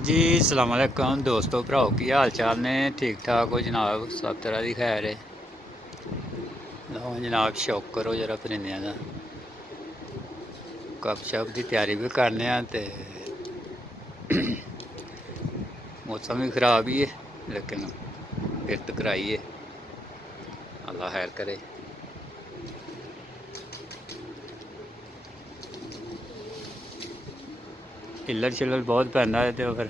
जी अस्सलाम वालेकुम दोस्तों भराओ की हाल चाल ने ठीक ठाक हो जनाब सब तरह की खैर है। लो जनाब शौक करो जरा परिंदियां दा गप शप की तैयारी भी करने ते मौसम भी खराब ही है लेकिन फिर तो कराइए अल्लाह खैर करे। हिल्लर छिल्लर बहुत पैंदा है तो फिर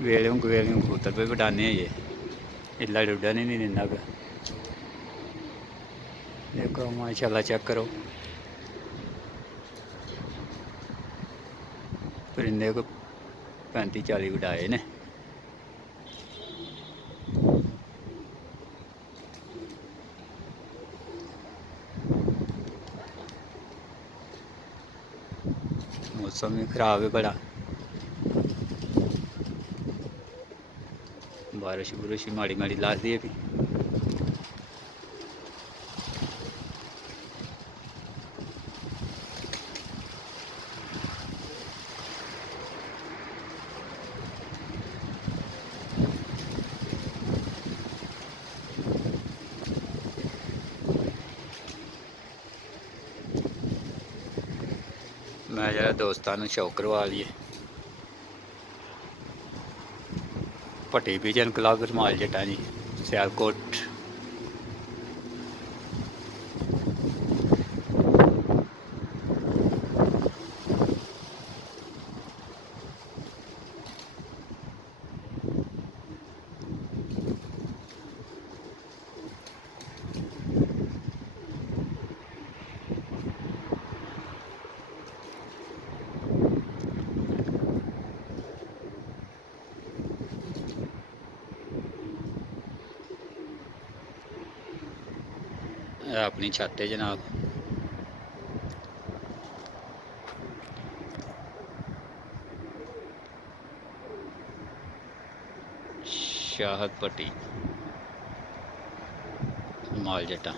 वेलियों कबूतर भी बटाने ये हिल्ला डुडा नहीं दिंदा पे देखो माशाल्लाह चेक करो परिंदे को 35-40 बिठाए ने। मौसम भी खराब है बड़ा बारिश बुरिश माड़ी माड़ी लाती है भी। मैं जरा दोस्तों शौक करवा लिए भट्टी विजन क्लब रमाल जट्टा जी सियालकोट। अपनी छत है जनाब शाहद पट्टी माल जट्टा।